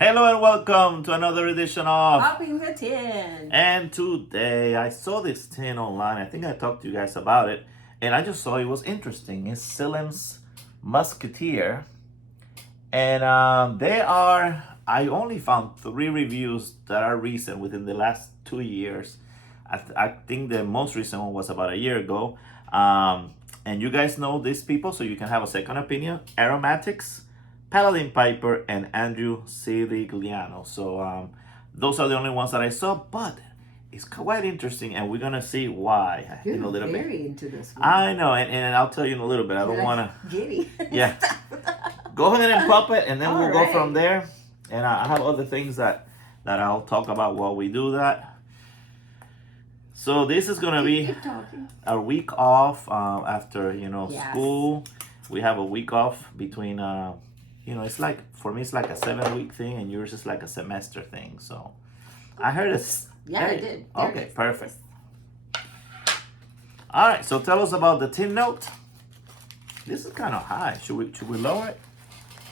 Hello and welcome to another edition of Popping the tin. And today I saw this tin online. I think I talked to you guys about it, and I just saw it was interesting. It's Sillem's Musketeer, and I only found 3 reviews that are recent within the last 2 years. I think the most recent one was about a year ago. And you guys know these people, so you can have a second opinion. Aromatics, Paladin Piper, and Andrew Sirigliano. So those are the only ones that I saw, but it's quite interesting, and we're gonna see why You're in a little very bit. into this one. I know, and I'll tell you in a little bit. I don't You're want like to. giddy. Yeah. Go ahead and pop it, and then we'll go Alright. from there. And I have other things that I'll talk about while we do that. So this is gonna be Keep talking. a week off after Yes. school. We have a week off between it's like, for me it's like a 7-week thing, and yours is like a semester thing. So I heard it's Yeah, I did. There it Okay, is. perfect. All right, so tell us about the tin note. This is kind of high. Should we lower it?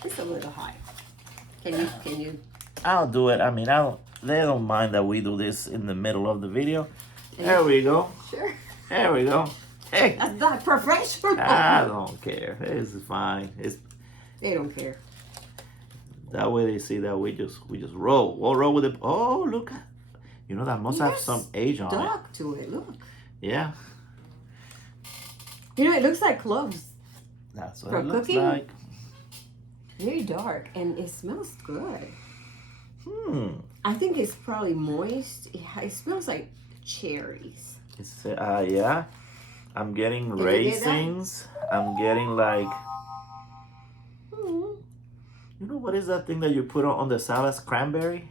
It's a little high. Can you? I'll do it. I mean, they don't mind that we do this in the middle of the video. There we go. Sure. There we go. Hey, That's not professional. I don't care. This is fine. They don't care. That way they see that we just roll. We'll roll with it. Oh, look. That must have Yes. some age on it. Dark to it. Look. Yeah, It looks like cloves. that's what For it looks cooking? like. Very dark, and it smells good. Hmm. I think it's probably moist. It smells like cherries. It's yeah. I'm getting Did you get that? raisins. I'm getting like, Mm. what is that thing that you put on the salads? Cranberry.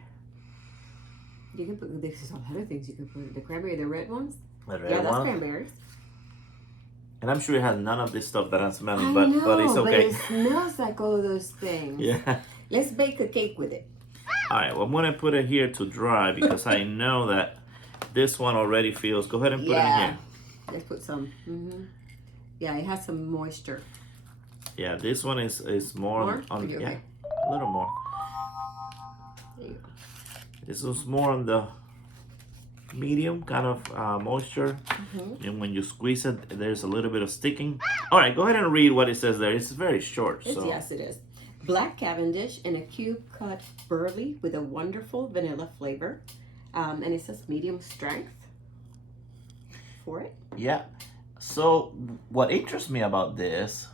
You can put. There's a lot of things you can put. The cranberry, the red ones. The red Yeah, that's one. cranberries. And I'm sure it has none of this stuff that I'm smelling, I but know, it's okay. But it smells like all those things. Yeah. Let's bake a cake with it. All right. Well, I'm gonna put it here to dry because I know that this one already feels. Go ahead and put it in here. Let's put some. Yeah, it has some moisture. Yeah, this one is more More? on Okay. yeah, a little more. There you go. This is more on the medium kind of moisture. And when you squeeze it, there's a little bit of sticking. All right, go ahead and read what it says there. It's very short. So Yes, it is. Black Cavendish and a cube cut burley with a wonderful vanilla flavor. And it says medium strength for it. yeah. So what interests me about this,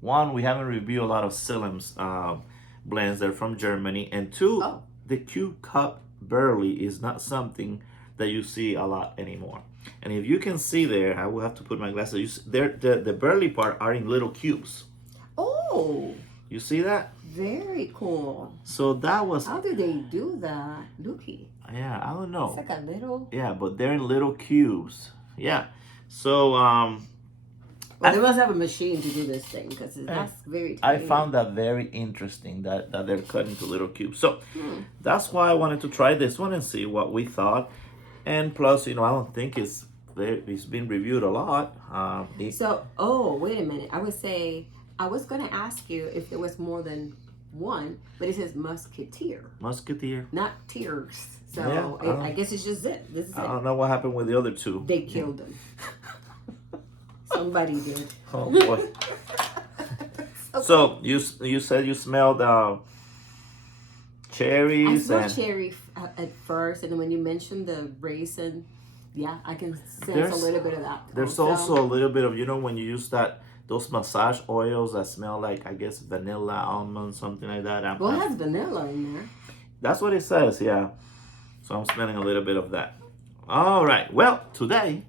one, we haven't reviewed a lot of Sillem's blends. They're from Germany, and two, Oh. the cube cup burley is not something that you see a lot anymore. And if you can see there, I will have to put my glasses. The burley part are in little cubes. Oh, You see that? very cool. So that was, How do they do that? Looky. yeah, I don't know. It's like a little. Yeah, but they're in little cubes. Yeah. So Well, they must have a machine to do this thing because that's very I tiny. found that very interesting that they're cut into little cubes. So that's why I wanted to try this one and see what we thought. And plus, I don't think it's been reviewed a lot. So, wait a minute. I was going to ask you if there was more than one, but it says Musketeer, Musketeer. not tears. So Yeah, I guess it's just it. This is I it. don't know what happened with the other two. They killed them. Somebody did. Oh boy. So you said you smelled I cherries smelled and cherry at first, and then when you mentioned the raisin, yeah, I can sense There's- a little bit of that. there's also. also a little bit of when you use those massage oils that smell like, I guess, vanilla, almond, something like that. Well, it has vanilla in there. That's what it says, yeah. So I'm smelling a little bit of that. All right. Well, today,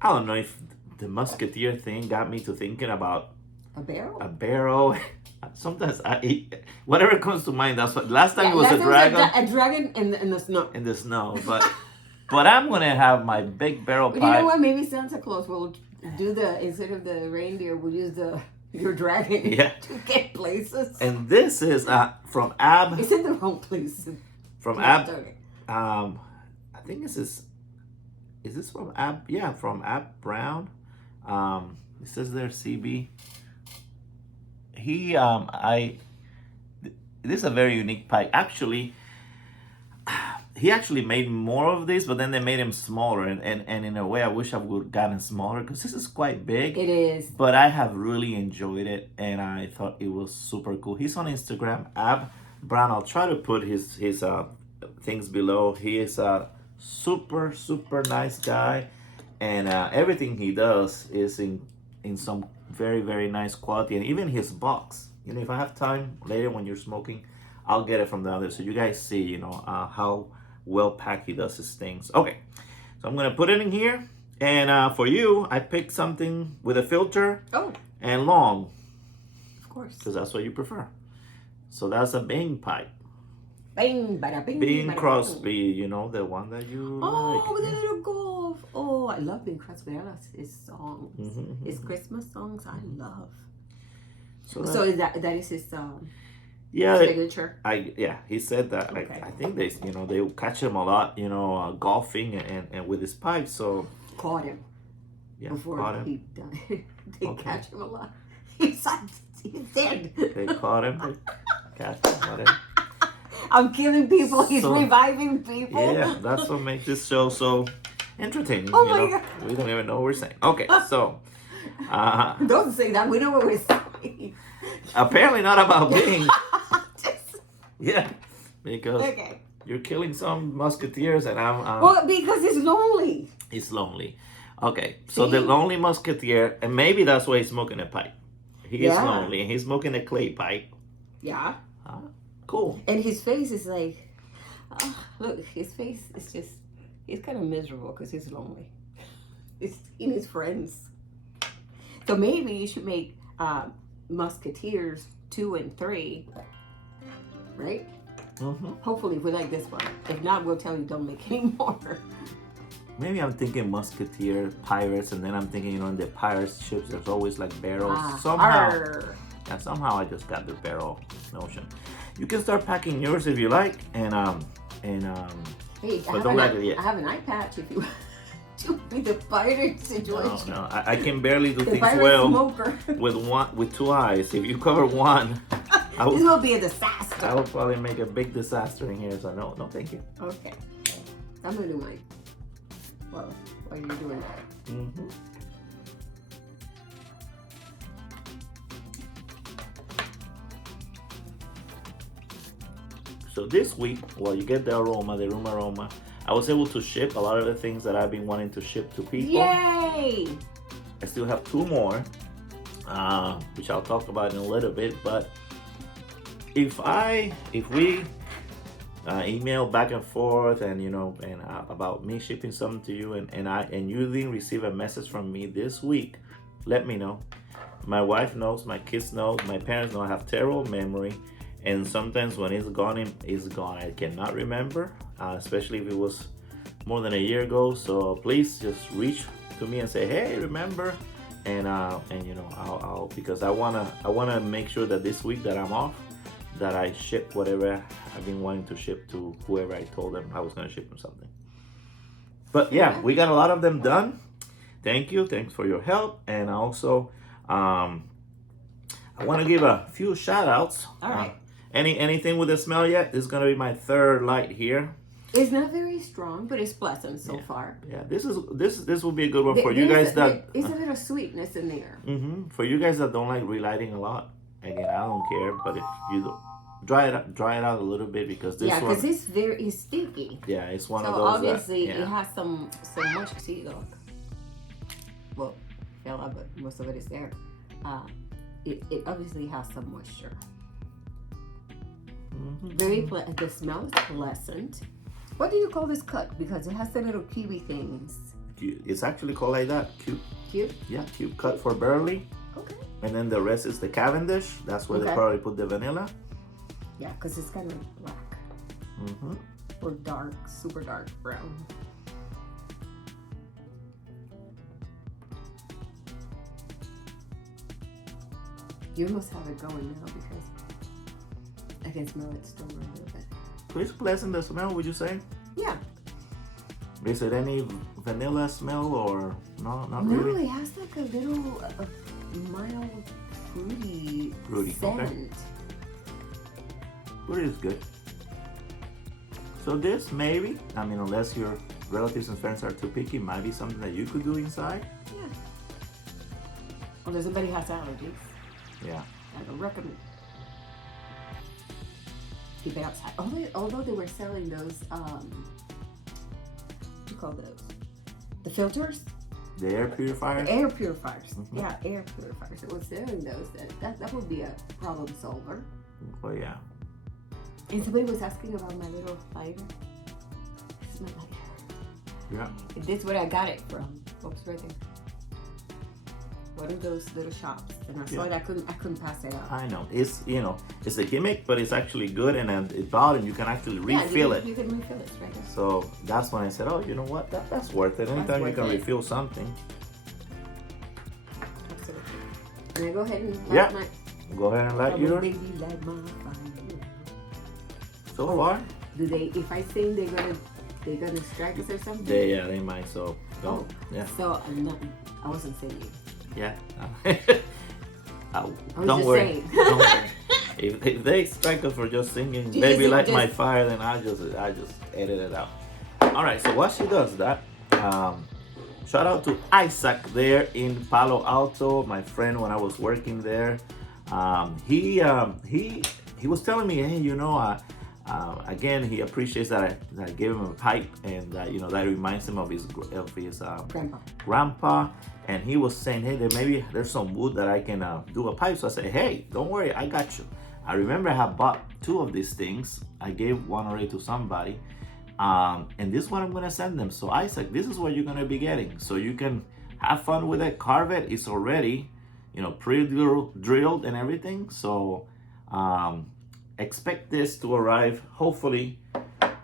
I don't know if the Musketeer thing got me to thinking about A barrel? a barrel. Sometimes I eat whatever comes to mind. That's what last time it was last a time dragon a dragon in the snow. in the snow, but I'm gonna have my big barrel But pie. you know what? Maybe Santa Claus will do instead of the reindeer, we'll use your dragon Yeah. to get places. And this is from Ab. It's in the wrong place. From Not Ab. dirty. I think this is this from Ab? Yeah, from Ab Brown. It says there CB. this is a very unique pie. Actually, he actually made more of this, but then they made him smaller. And in a way, I wish I would have gotten smaller because this is quite big. It is. But I have really enjoyed it, and I thought it was super cool. He's on Instagram, Ab Brown. I'll try to put his things below. He is a super nice guy, and everything he does is in some very nice quality. And even his box, you know, if I have time later when you're smoking, I'll get it from the other so you guys see, you know, how well packed he does his things. Okay, so I'm gonna put it in here, and for you, I picked something with a filter and long, of course, because that's what you prefer. So that's a Bing pipe. Bing, bada bing, Bing bada Crosby, you know, the one that you like. With a little golf. Oh, I love Bing Crosby. I love his songs. His Christmas songs, I love. So is that is his signature? He said that. Okay. I think they, you know, they catch him a lot, you know, golfing and with his pipe. So caught him. Yeah, before caught him. he died. They catch him a lot. He's dead. They caught him. They catch him. Whatever. I'm killing people. He's reviving people. Yeah, that's what makes this show so entertaining. Oh my God. We don't even know what we're saying. Okay, so. Don't say that. We know what we're saying. Apparently not about Bing. Yeah, because you're killing some musketeers and I'm... well, because he's lonely. He's lonely. Okay, so the lonely musketeer, and maybe that's why he's smoking a pipe. He is lonely and he's smoking a clay pipe. Yeah. Cool. And his face is like, look, his face is just, he's kind of miserable because he's lonely. He's seen his friends. So maybe you should make Musketeers 2 and 3, right? Hopefully we like this one. If not, we'll tell you don't make any more. Maybe I'm thinking Musketeer, pirates, and then I'm thinking, you know, in the pirates ships, there's always like barrels. Somehow I just got the barrel notion. You can start packing yours if you like, and hey, but don't like it yet. I have an eye patch if you to be the pirate situation. No, I can barely do things well with 2 eyes. If you cover one, this will be a disaster. I will probably make a big disaster in here. So no, thank you. Okay, I'm gonna do mine. Well, while you're doing that. So this week, well, you get the room aroma. I was able to ship a lot of the things that I've been wanting to ship to people. Yay! I still have 2 more, which I'll talk about in a little bit. But if we email back and forth, and you know, and about me shipping something to you, and you didn't receive a message from me this week, let me know. My wife knows, my kids know, my parents know I have terrible memory. And sometimes when it's gone, it's gone. I cannot remember, especially if it was more than a year ago. So please just reach to me and say, hey, remember? And you know, I'll because I wanna make sure that this week that I'm off, that I ship whatever I've been wanting to ship to whoever I told them I was gonna ship them something. But yeah, we got a lot of them done. Thank you. Thanks for your help. And also, I want to give a few shout outs. All right. Anything with the smell yet? This is gonna be my 3rd light here. It's not very strong, but it's pleasant so far. Yeah, this will be a good one for you guys that. It's a little sweetness in there. For you guys that don't like relighting a lot, again, I don't care. But if you don't, dry it out a little bit because this one. Yeah, because it's sticky. Yeah, it's one of those. So obviously it has some much. See, look. Well, fell out, but most of it is there. It obviously has some moisture. Very the smell is pleasant. What do you call this cut? Because it has the little kiwi things. It's actually called like that. Cube. Cube? Yeah, cube cut for burley. Okay. And then the rest is the Cavendish. That's where they probably put the vanilla. Yeah, because it's kind of black. Or dark, super dark brown. You must have it going now because I can smell it still a little bit. It's pleasant the smell, would you say? Yeah. Is it any vanilla smell or no? Not really. No, it has like a little mild fruity scent. Okay. Food is good. So this maybe, I mean, unless your relatives and friends are too picky, might be something that you could do inside. Yeah. Unless somebody has allergies. Yeah. I don't recommend. Keep it outside. Although they were selling those, what do you call those? The filters? The air purifier. The air purifiers. Mm-hmm. Yeah, air purifiers. It was selling those. That would be a problem solver. Oh yeah. And somebody was asking about my little lighter. This is my lighter. Yeah. And this is where I got it from. Oops, right there. One of those little shops, and I saw it. I couldn't pass it up. I know. It's it's a gimmick, but it's actually good, and at bottom you can actually refill it. You can refill it right there. So that's when I said, oh, you know what? That's worth it. Anytime you can refill something. Absolutely. And I go ahead and Yeah. my Go ahead and light yours. baby light my fire. So far, Do they? If I sing, they're gonna strike us or something? they might. So don't. Yeah. So nothing. I wasn't singing. Yeah. I was Don't just worry. saying. Don't worry. If they strike us for just singing, You "Baby just- Light My just- Fire," then I just edit it out. All right. So while she does that, shout out to Isaac there in Palo Alto, my friend when I was working there. He was telling me, hey, again, he appreciates that I gave him a pipe, and that that reminds him of his grandpa. And he was saying, hey, there's some wood that I can do a pipe. So I said, hey, don't worry, I got you. I remember I had bought 2 of these things. I gave one already to somebody, and this one I'm gonna send them. So Isaac, this is what you're gonna be getting. So you can have fun with it, carve it. It's already, pre-drilled and everything. So expect this to arrive hopefully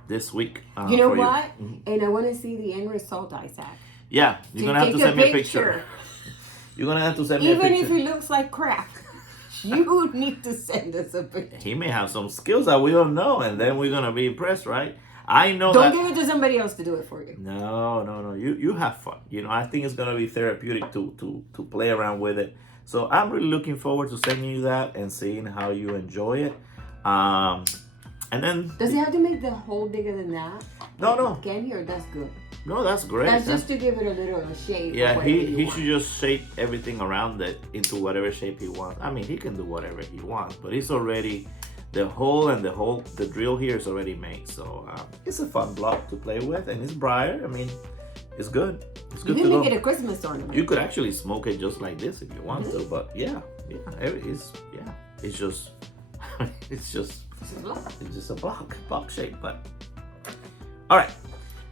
this week. You know for what? Mhm. And I want to see the end result, Isaac. Yeah, you're gonna have to Take send me a picture. You're gonna have to send me a Even picture. if it looks like crap, you need to send us a picture. He may have some skills that we don't know, and then we're gonna be impressed, right? I know Don't that. give it to somebody else to do it for you. No. You have fun. I think it's gonna be therapeutic to play around with it. So I'm really looking forward to sending you that and seeing how you enjoy it. And then Does it have to make the hole bigger than that? No. Can you, or that's good? No, that's great. That's just to give it a little shape. Yeah, of he whatever you should just shape everything around it into whatever shape he wants. I mean, he can do whatever he wants, but it's already the hole and the drill here is already made. So it's a fun block to play with, and it's briar. I mean, it's good. It's You good can to make go. it a Christmas ornament. You could actually smoke it just like this if you want Mm-hmm. to, but it's just it's just It's a block. it's just a block shape. But all right,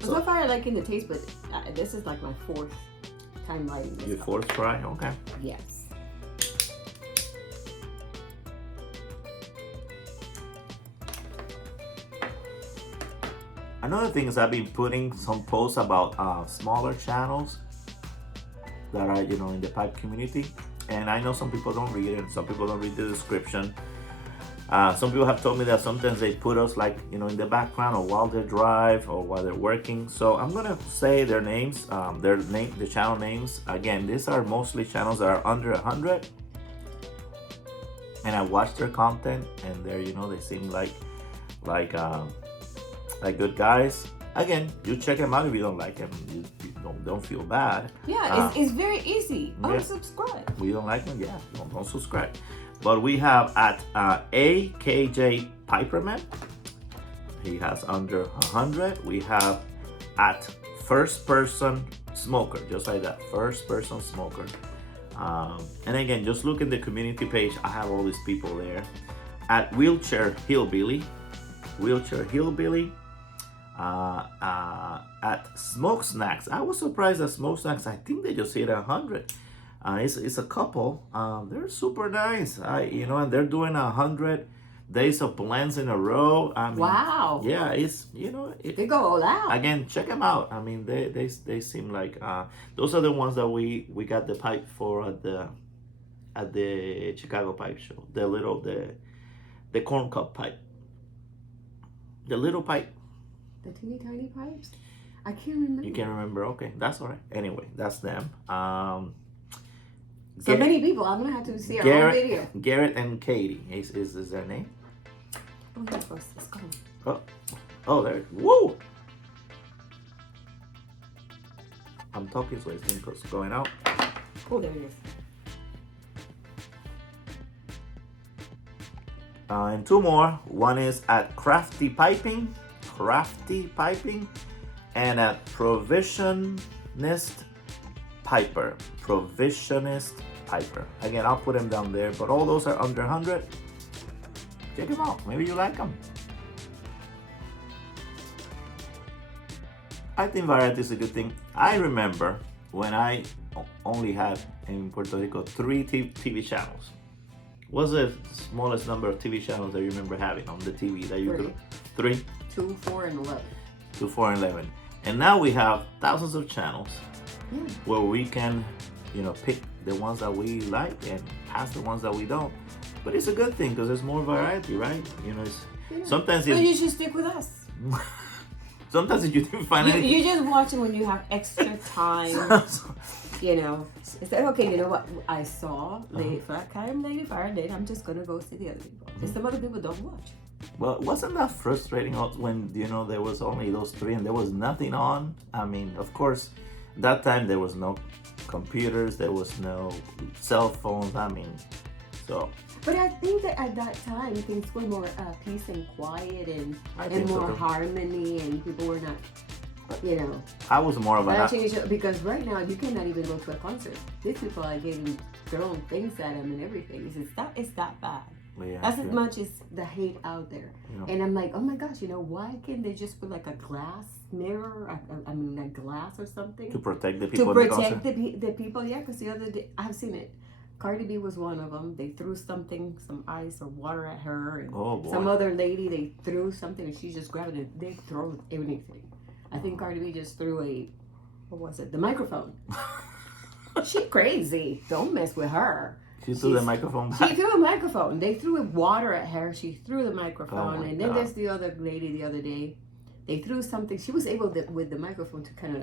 So far I like in the taste, but this is like my 4th time lighting this your up. 4th try, okay. Yes. Another thing is I've been putting some posts about smaller channels that are in the pipe community, and I know some people don't read it, and some people don't read the description. Some people have told me that sometimes they put us like in the background, or while they drive, or while they're working. So I'm gonna say their names, the channel names. Again, these are mostly channels that are under 100, and I watch their content, and they're they seem like good guys. Again, you check them out if you don't like them. You don't feel bad. Yeah, it's very easy. yeah. Unsubscribe. We don't like them, yeah. Don't subscribe. But we have at AKJ Piperman. He has under 100. We have at First Person Smoker, just like that. First Person Smoker. And again, just look in the community page. I have all these people there. At Wheelchair Hillbilly. At Smoke Snacks. I was surprised at Smoke Snacks. I think they just hit 100. It's a couple. They're super nice. And they're doing 100 days of blends in a row. I mean, Wow. Yeah, it's They go all out. again, check them out. I mean, they seem like those are the ones that we got the pipe for at the Chicago Pipe Show. The corn cup pipe. The little pipe. The teeny tiny pipes? I can't remember. You can't remember? Okay, that's all right. Anyway, that's them. So many people. I'm gonna have to see our own video. Garrett and Katie is their name. Oh, here it goes. It's gone. Oh, there. Woo! I'm talking, so it's going out. Oh, there it is. And two more. One is at Crafty Piping, and at Provisionist Piper. Again, I'll put them down there, but all those are under 100. Check them out. Maybe you like them. I think variety is a good thing. I remember when I only had in Puerto Rico 3 TV channels. What's the smallest number of TV channels that you remember having on the TV that you could? 3? 2, 4, and 11. 2, 4, and 11. And now we have thousands of channels where we can, pick the ones that we like and pass the ones that we don't. But it's a good thing because there's more variety, right? Sometimes you should stick with us. Sometimes if you didn't find anything. You just watch it when you have extra time. It's like, okay, you know what? I saw the Flat Time Lady Fire Date. I'm just going to go see the other people. Because some other people don't watch. Well, wasn't that frustrating when, there was only those 3 and there was nothing on? I mean, of course, that time there was no computers, there was no cell phones. But I think that at that time, things were more peace and quiet and more harmony, and people were not, I was more of a... Because right now, you cannot even go to a concert. These people are getting thrown things at them and everything. It's that bad. Yeah, That's as much as the hate out there. And I'm like, oh my gosh, why can't they just put like a glass mirror, a glass or something? To protect the people To in the protect concert? the people, yeah, because the other day, I've seen it. Cardi B was one of them. They threw some ice or water at her. And some other lady, they threw something and she just grabbed it. They throw anything. I think Cardi B just threw the microphone. She crazy. Don't mess with her. She threw the microphone back. She threw a microphone. They threw water at her. She threw the microphone. And then there's the other lady the other day. They threw something. She was able to, with the microphone, to kind of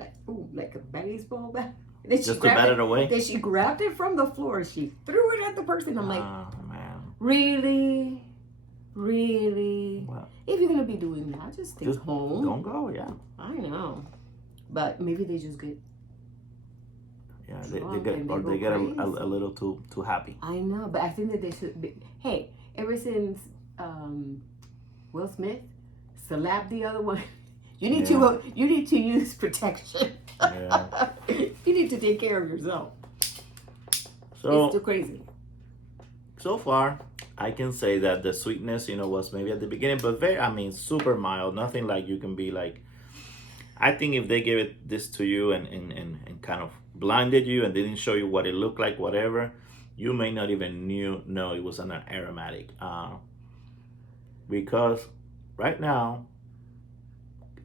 like a baseball bat. Just to bat it away? Then she grabbed it from the floor. She threw it at the person. I'm like, man. Really? Well, if you're going to be doing that, just stay home. Don't go, yeah. I know. But maybe they just get... Yeah, they get a little too happy. I know, but I think that they should be... Hey, ever since Will Smith slapped the other one, you need to use protection. Yeah. You need to take care of yourself. So it's too crazy. So far, I can say that the sweetness, was maybe at the beginning, but super mild. Nothing like you can be like. I think if they gave this to you and kind of blinded you and they didn't show you what it looked like, whatever, you may not even know it was an aromatic. Because right now,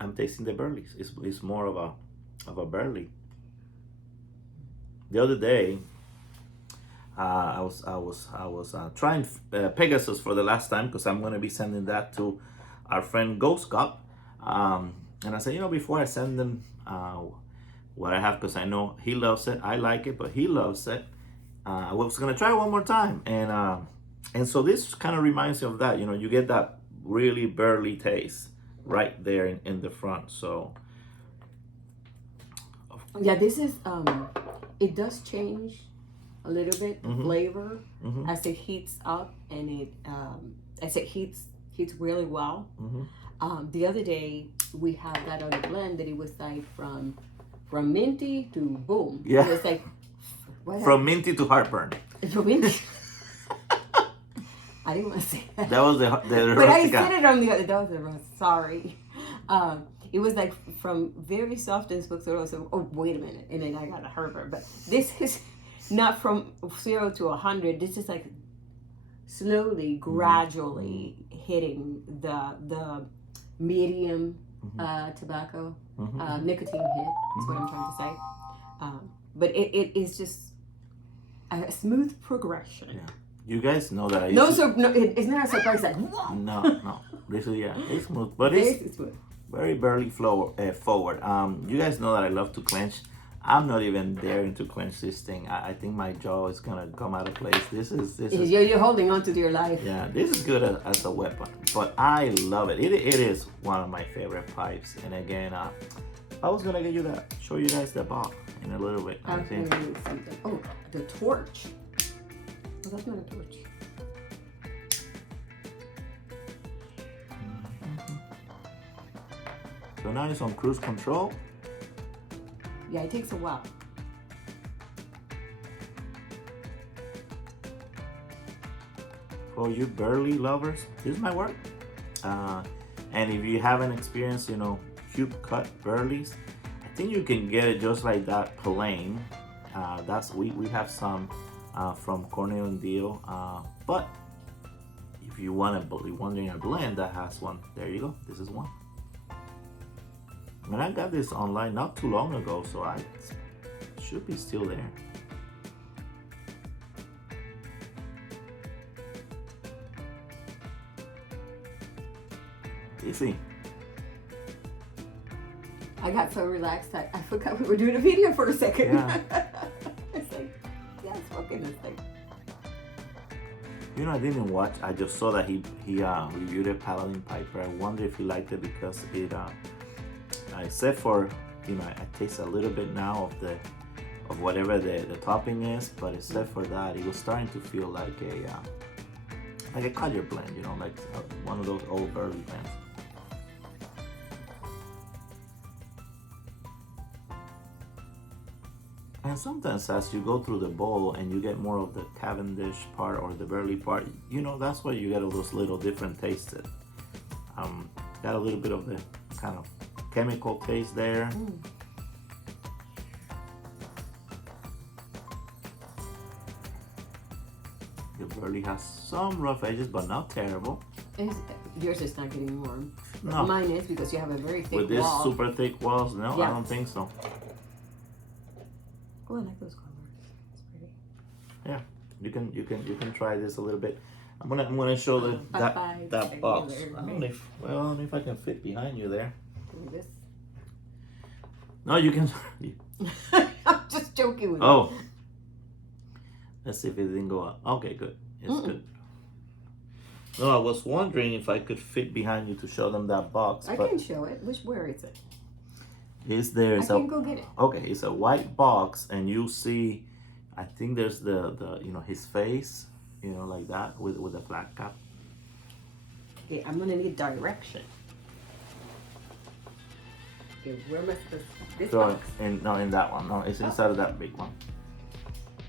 I'm tasting the burleys. It's more of a burley. The other day, I was trying Pegasus for the last time because I'm going to be sending that to our friend Ghost Cop. And I said, before I send them what I have, because I know he loves it, I like it, but he loves it. I was going to try it one more time, and so this kind of reminds me of that. You get that really burly taste right there in the front. So yeah, this is it does change a little bit flavor as it heats up, and it as it heats really well. The other day we had that on a blend that it was like from minty to boom. Yeah, it was like from minty to heartburn. From minty. I didn't want to say that. That was the but I said it on the other. That was the sorry. It was like from very soft and spoke. So wait a minute, and then I got a heartburn. But this is not from 0 to 100. This is like slowly, gradually hitting the medium tobacco nicotine hit. Is what I'm trying to say. But it is just a smooth progression. Yeah. You guys know that I no, it's not a surprise. Like whoa. No. This is it's smooth, but it's smooth. Very burly forward. You guys know that I love to clench. I'm not even daring to quench this thing. I think my jaw is gonna come out of place. This is You're holding on to your life. yeah, this is good as a weapon, but I love it. It is one of my favorite pipes. And again, I was gonna show you guys the box in a little bit. I'm gonna do something. Oh, the torch. Oh, that's not a torch. So now it's on cruise control. Yeah, it takes a while. For you burley lovers, this might work. And if you haven't experienced, cube cut burleys, I think you can get it just like that plain. We have some from Cornell and Deal, but if you want a blend that has one, there you go. This is one. And I got this online not too long ago, so it should be still there. Easy. I got so relaxed, I forgot we were doing a video for a second. Yeah. It's like, yeah, I'm smoking this thing. I didn't watch. I just saw that he reviewed a Paladin Piper. I wonder if he liked it because it except for I taste a little bit now of whatever the topping is, but except for that, it was starting to feel like a Collier blend, like one of those old burley blends. And sometimes as you go through the bowl and you get more of the Cavendish part or the burley part, that's why you get all those little different tastes. Got a little bit of the kind of chemical taste there. The burley has some rough edges, but not terrible. Yours is not getting warm. No. Mine is because you have a very thick wall. With this super thick walls, no, Yeah. I don't think so. Oh, I like those colors. It's pretty. Yeah, you can try this a little bit. I'm gonna show that box. I don't know if I can fit behind you there. This. No, you can. I'm just joking with Oh, let's see if it didn't go up. Okay, good. It's good. No, I was wondering if I could fit behind you to show them that box. I can show it. Where is it? Is there? I can go get it. Okay, it's a white box, and you see, I think there's the his face, like that with the flat cap. Okay, I'm gonna need direction. Okay, where am I supposed to? This So box? in that one. No, it's inside of that big one.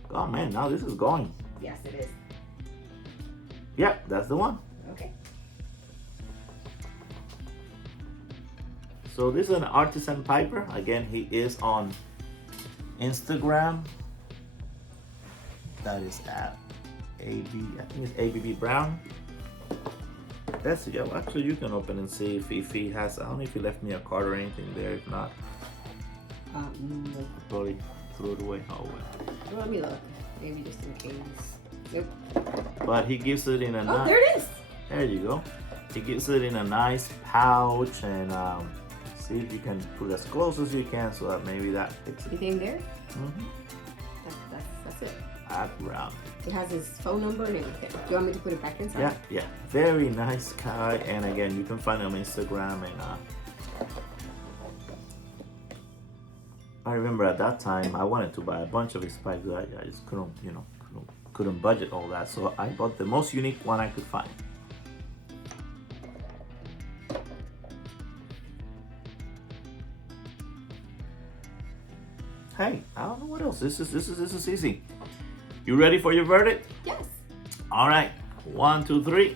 Oh man, now this is going. Yes, it is. Yeah, that's the one. Okay. So this is an artisan piper. Again, he is on Instagram. That is at I think it's ABB Brown. Let's see. Actually, you can open and see if he has. I don't know if he left me a card or anything there. If not, No. probably threw it away. Oh well. Well, let me look. Maybe just in case. Nope. But he gives it in a nice. There it is. There you go. He gives it in a nice pouch, and see if you can put as close as you can so that maybe that fits it. Anything there? Mm-hmm. That's it. Brown. It has his phone number and everything. Do you want me to put it back inside? Yeah. Very nice guy. And again, you can find him on Instagram. And I remember at that time I wanted to buy a bunch of his pipes. I just couldn't budget all that. So I bought the most unique one I could find. Hey, I don't know what else. This is easy. You ready for your verdict? Yes. All right, 1, 2, 3.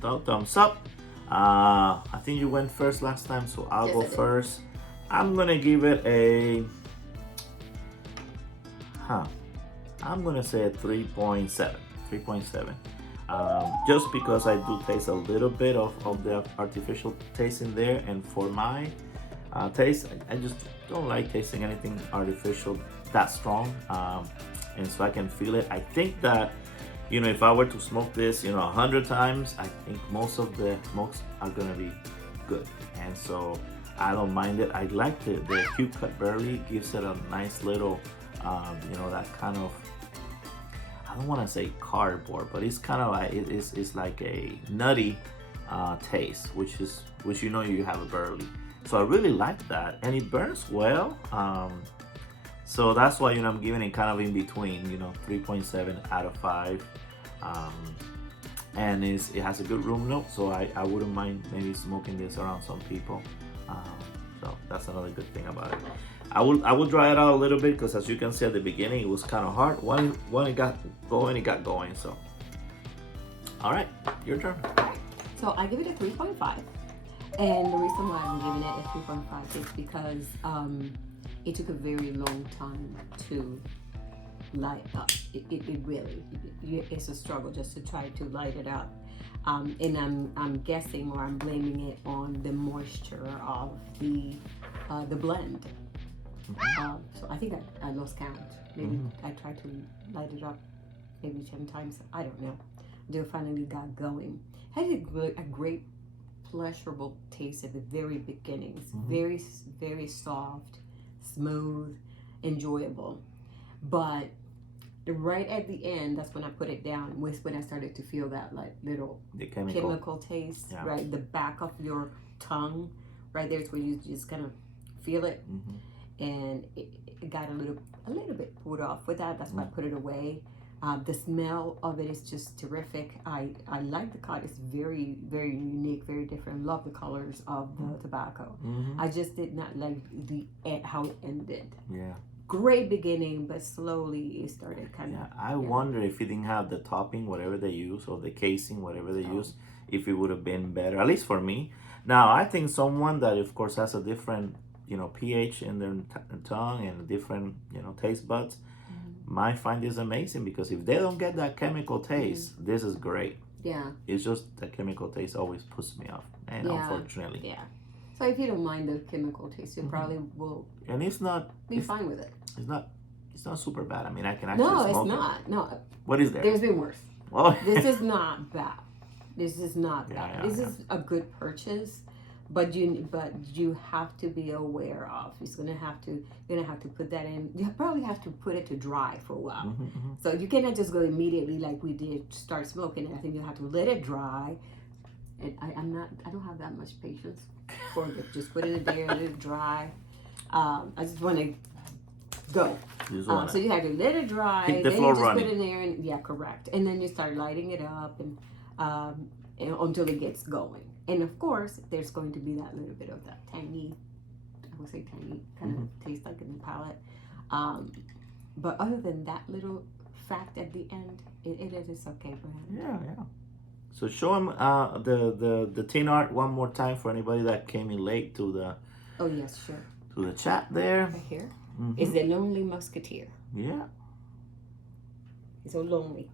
Thumbs up. I think you went first last time, so I'll go first. I'm gonna give it a. I'm gonna say a 3.7. 3.7. Just because I do taste a little bit of the artificial taste in there, and for my taste, I just don't like tasting anything artificial that strong. And so I can feel it. I think that, if I were to smoke this, 100 times, I think most of the smokes are gonna be good. And so I don't mind it. I like the cube cut burley. Gives it a nice little, that kind of, I don't want to say cardboard, but it's kind of like it's like a nutty taste, which you have a burley. So I really like that, and it burns well. So that's why I'm giving it kind of in between, 3.7 out of 5. And it has a good room note, so I wouldn't mind maybe smoking this around some people. So that's another good thing about it. I will dry it out a little bit, because as you can see at the beginning, it was kind of hard. When it got going. So, all right, your turn. So I give it a 3.5, and the reason why I'm giving it a 3.5 is because it took a very long time to light up. It really, it's a struggle just to try to light it up. And I'm guessing, or I'm blaming it on the moisture of the blend. So I think I lost count. Maybe I tried to light it up maybe 10 times. I don't know. Until finally got going. Had a great pleasurable taste at the very beginning. It's very, very soft, smooth, enjoyable. But right at the end, that's when I put it down, was when I started to feel that like little chemical taste, right? The back of your tongue, right there is where you just kind of feel it. And it got a little bit pulled off with that. That's why I put it away. The smell of it is just terrific. I like the cut. It's very, very unique, very different. Love the colors of the tobacco. I just did not like how it ended. Yeah. Great beginning, but slowly it started kind of. Yeah, I wonder if it didn't have the topping, whatever they use, or the casing, whatever they use, if it would have been better, at least for me. Now, I think someone that, of course, has a different, pH in their tongue and different, taste buds, might find this amazing, because if they don't get that chemical taste, this is great. Yeah. It's just the chemical taste always puts me off, and unfortunately. Yeah. So if you don't mind the chemical taste, you probably will. And it's fine with it. It's not super bad. I mean, I can actually smoke it. No, it's not. No. What is there? There's been worse. Oh. This is not bad. This is not bad. Yeah, this is a good purchase, but you have to be aware of. You're gonna have to put that in. You probably have to put it to dry for a while. So you cannot just go immediately like we did, start smoking it. I think you have to let it dry. And I don't have that much patience for it. Just put it in there, let it dry. I just want to go. So you have to let it dry. Keep the then flow you just running. put it in there, and correct. And then you start lighting it up, and until it gets going. And of course, there's going to be that little bit of that tangy, I would say tangy kind of taste like in the palate. But other than that little fact at the end, it is okay, Brad. Yeah. So show him the tin art one more time for anybody that came in late to the. Oh yes, sure. To the chat there. Right here is the lonely musketeer. Yeah. He's so lonely.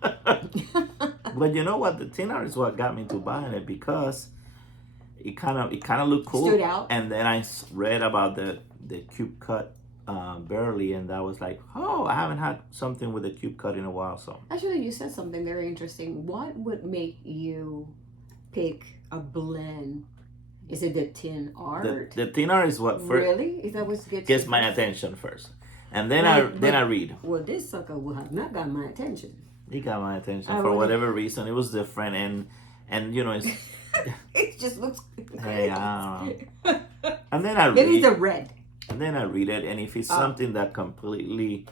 But you know what? The tin art is what got me to buying it, because it kind of looked cool. Stood out. And then I read about the cube cut burley, and that was like, oh, I haven't had something with a cube cut in a while. So actually, you said something very interesting. What would make you pick a blend? Is it the tin art? The tin art is what first. Really? Is that what gets my attention first, and then I read. Well, this sucker will have not got my attention. He got my attention for whatever reason. It was different, and it's. It just looks. Hey, and then I read. Maybe it's a red. And then I read it, and if it's something that completely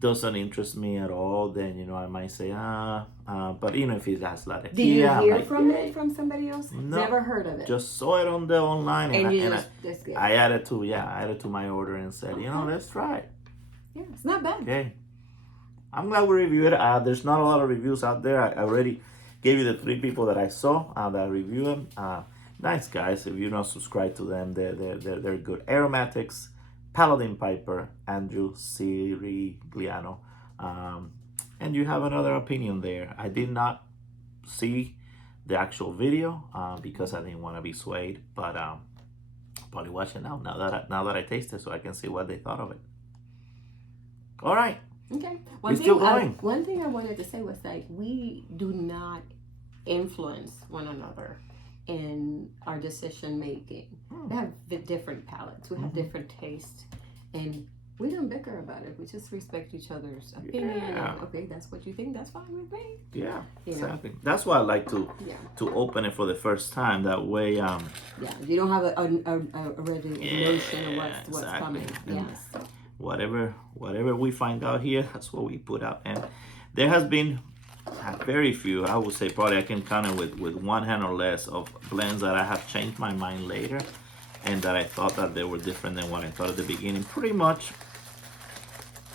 doesn't interest me at all, then I might say but if it has like did you hear from it from somebody else? No, never heard of it. Just saw it on the online, that's good. I added to my order and said, let's try it. Yeah, it's not bad. Okay, I'm glad we reviewed it. There's not a lot of reviews out there. I already gave you the 3 people that I saw that review them. Nice guys. If you're not subscribed to them, they're good. Aromatics, Paladin Piper, Andrew Sirigliano, and you have another opinion there. I did not see the actual video because I didn't want to be swayed, but probably watch it now that I tasted, so I can see what they thought of it. All right. Okay. One thing I wanted to say was like we do not influence one another in our decision making. We have different palates. We have different tastes, and we don't bicker about it. We just respect each other's opinion. Yeah. And, okay, that's what you think. That's fine with me. Yeah, You know? exactly. That's why I like to open it for the first time. That way, Yeah, you don't have a already notion of what's exactly. coming. And Yes. whatever we find out here, that's what we put out. And there has been very few, I would say probably I can count it with one hand or less, of blends that I have changed my mind later, and that I thought that they were different than what I thought at the beginning. Pretty much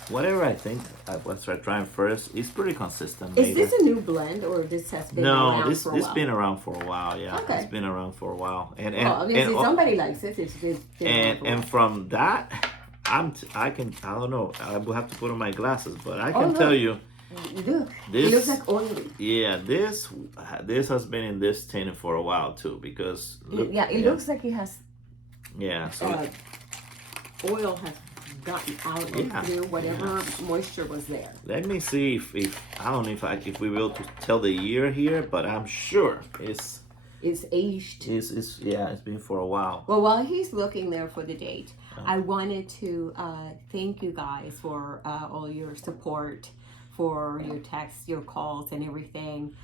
whatever I think I was trying first is pretty consistent. Is this a new blend, or this has been around this for a this while? been around for a while. Yeah, Okay. It's been around for a while. And Well, obviously somebody likes it. It's been around for a and while. from that, I don't know. I will have to put on my glasses, but I can look. tell you. Look, This- it looks like oily. Yeah, this has been in this tin for a while too, because look, It looks like it has so oil has gotten out and through whatever moisture was there. let me see if I don't know if we will to tell the year here, but I'm sure it's aged. it's been for a while. Well, while he's looking there for the date, I wanted to thank you guys for all your support, for your texts, your calls, and everything.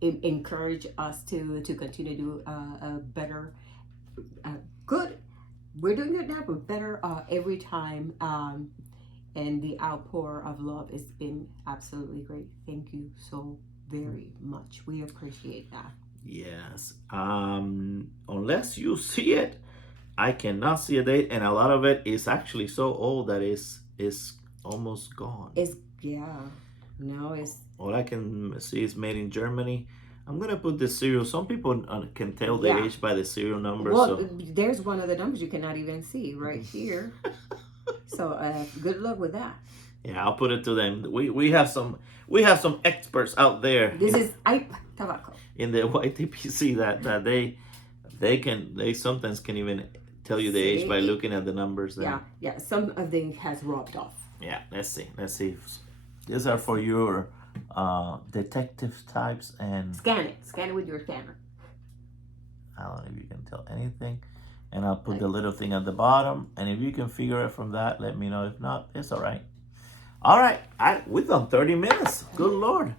Encourage us to continue to do a better, good. We're doing good now, but better every time. And the outpour of love has been absolutely great. Thank you so very much. We appreciate that. Yes. Unless you see it, I cannot see a date, and a lot of it is actually so old that it's almost gone. It's All I can see is made in Germany. I'm gonna put the serial. Some people can tell the age by the serial number. well. So There's one of the numbers you cannot even see right here. So good luck with that. yeah, I'll put it to them. We have some experts out there. This is tobacco. In the YTPC that they sometimes can even tell you the age by looking at the numbers. Then. Yeah. Some of them has rubbed off. Yeah, let's see. These are for your detective types, and Scan it with your scanner. I don't know if you can tell anything. And I'll put the little thing at the bottom, and if you can figure it from that, let me know. If not, it's all right. All right, we've done 30 minutes. Good Lord.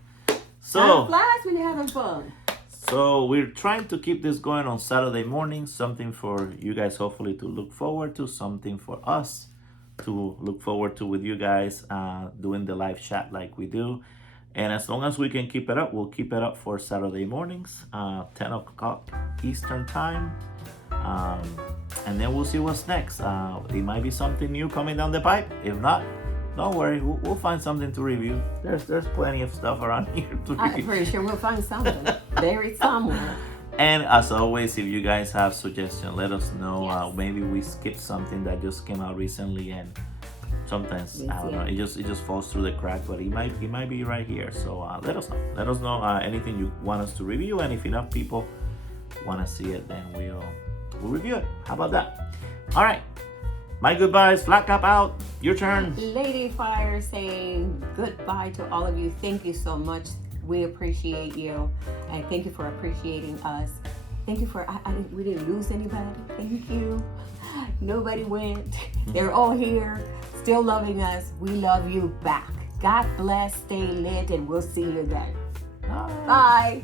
So flies when you're having fun. So we're trying to keep this going on Saturday mornings, something for you guys hopefully to look forward to, something for us to look forward to with you guys doing the live chat like we do. And as long as we can keep it up, we'll keep it up for Saturday mornings, 10 o'clock Eastern time. And then we'll see what's next. It might be something new coming down the pipe. If not, don't worry, we'll find something to review. There's plenty of stuff around here to review. I'm pretty sure we'll find something buried somewhere. And as always, if you guys have suggestions, let us know. Yes. Maybe we skipped something that just came out recently, and sometimes I don't know, it just falls through the crack. But it might be right here. So let us know. Let us know anything you want us to review, and if enough people want to see it, then we'll review it. How about that? All right. My goodbyes. Flat Cap out. Your turn. Lady Fire saying goodbye to all of you. Thank you so much. We appreciate you, and thank you for appreciating us. Thank you for we didn't lose anybody. Thank you. Nobody went. They're all here, still loving us. We love you back. God bless. Stay lit, and we'll see you again. Bye.